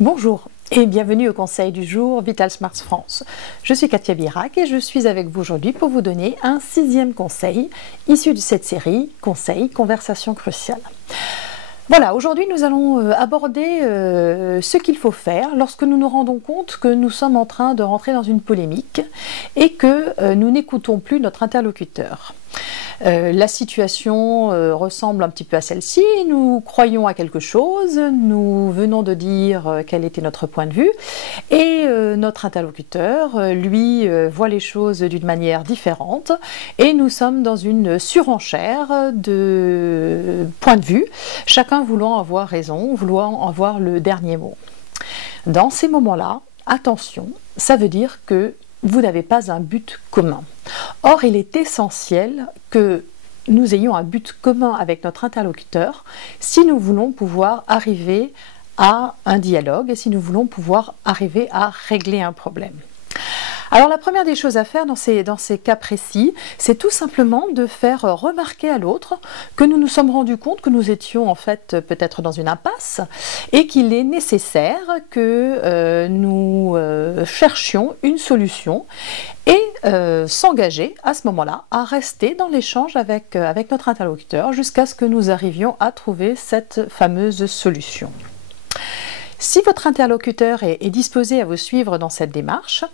Bonjour et bienvenue au conseil du jour Vital Smart France. Je suis Katia Birac et je suis avec vous aujourd'hui pour vous donner un 6e conseil issu de cette série Conseils, conversation cruciale. Voilà, aujourd'hui nous allons aborder ce qu'il faut faire lorsque nous nous rendons compte que nous sommes en train de rentrer dans une polémique et que nous n'écoutons plus notre interlocuteur. La situation ressemble un petit peu à celle-ci, nous croyons à quelque chose, nous venons de dire quel était notre point de vue et notre interlocuteur, lui, voit les choses d'une manière différente et nous sommes dans une surenchère de points de vue, chacun voulant avoir raison, voulant avoir le dernier mot. Dans ces moments-là, attention, ça veut dire que vous n'avez pas un but commun. Or, il est essentiel que nous ayons un but commun avec notre interlocuteur si nous voulons pouvoir arriver à un dialogue et si nous voulons pouvoir arriver à régler un problème. Alors la première des choses à faire dans ces cas précis, c'est tout simplement de faire remarquer à l'autre que nous nous sommes rendus compte que nous étions en fait peut-être dans une impasse et qu'il est nécessaire que nous cherchions une solution et s'engager à ce moment-là à rester dans l'échange avec notre interlocuteur jusqu'à ce que nous arrivions à trouver cette fameuse solution. Si votre interlocuteur est disposé à vous suivre dans cette démarche,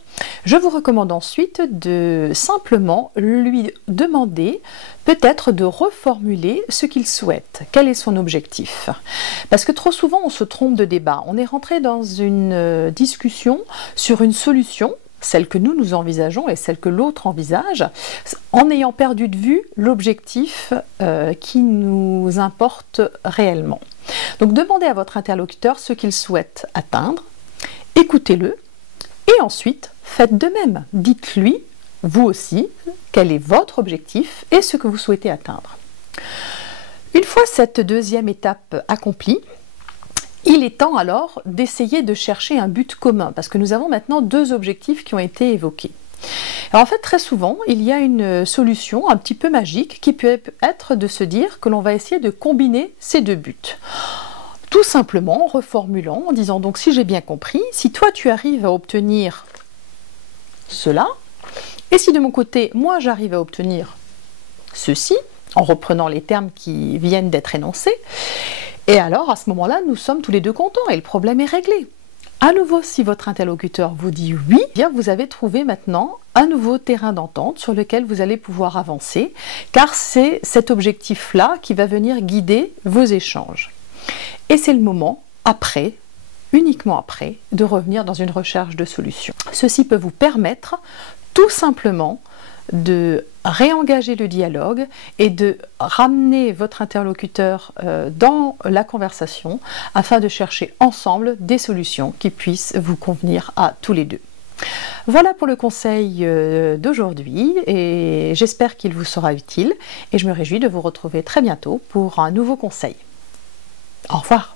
je vous recommande ensuite de simplement lui demander peut-être de reformuler ce qu'il souhaite. Quel est son objectif? Parce que trop souvent on se trompe de débat. On est rentré dans une discussion sur une solution, celle que nous envisageons et celle que l'autre envisage, en ayant perdu de vue l'objectif qui nous importe réellement. Donc demandez à votre interlocuteur ce qu'il souhaite atteindre, écoutez-le et ensuite faites de même. Dites-lui, vous aussi, quel est votre objectif et ce que vous souhaitez atteindre. Une fois cette deuxième étape accomplie, il est temps alors d'essayer de chercher un but commun parce que nous avons maintenant deux objectifs qui ont été évoqués. Alors en fait, très souvent, il y a une solution un petit peu magique qui peut être de se dire que l'on va essayer de combiner ces deux buts. Tout simplement en reformulant, en disant donc si j'ai bien compris, si toi tu arrives à obtenir cela, et si de mon côté, moi j'arrive à obtenir ceci, en reprenant les termes qui viennent d'être énoncés, et alors à ce moment-là, nous sommes tous les deux contents et le problème est réglé. À nouveau, si votre interlocuteur vous dit oui, bien vous avez trouvé maintenant un nouveau terrain d'entente sur lequel vous allez pouvoir avancer, car c'est cet objectif-là qui va venir guider vos échanges. Et c'est le moment, après, uniquement après, de revenir dans une recherche de solutions. Ceci peut vous permettre tout simplement de réengager le dialogue et de ramener votre interlocuteur dans la conversation afin de chercher ensemble des solutions qui puissent vous convenir à tous les deux. Voilà pour le conseil d'aujourd'hui et j'espère qu'il vous sera utile et je me réjouis de vous retrouver très bientôt pour un nouveau conseil. Au revoir.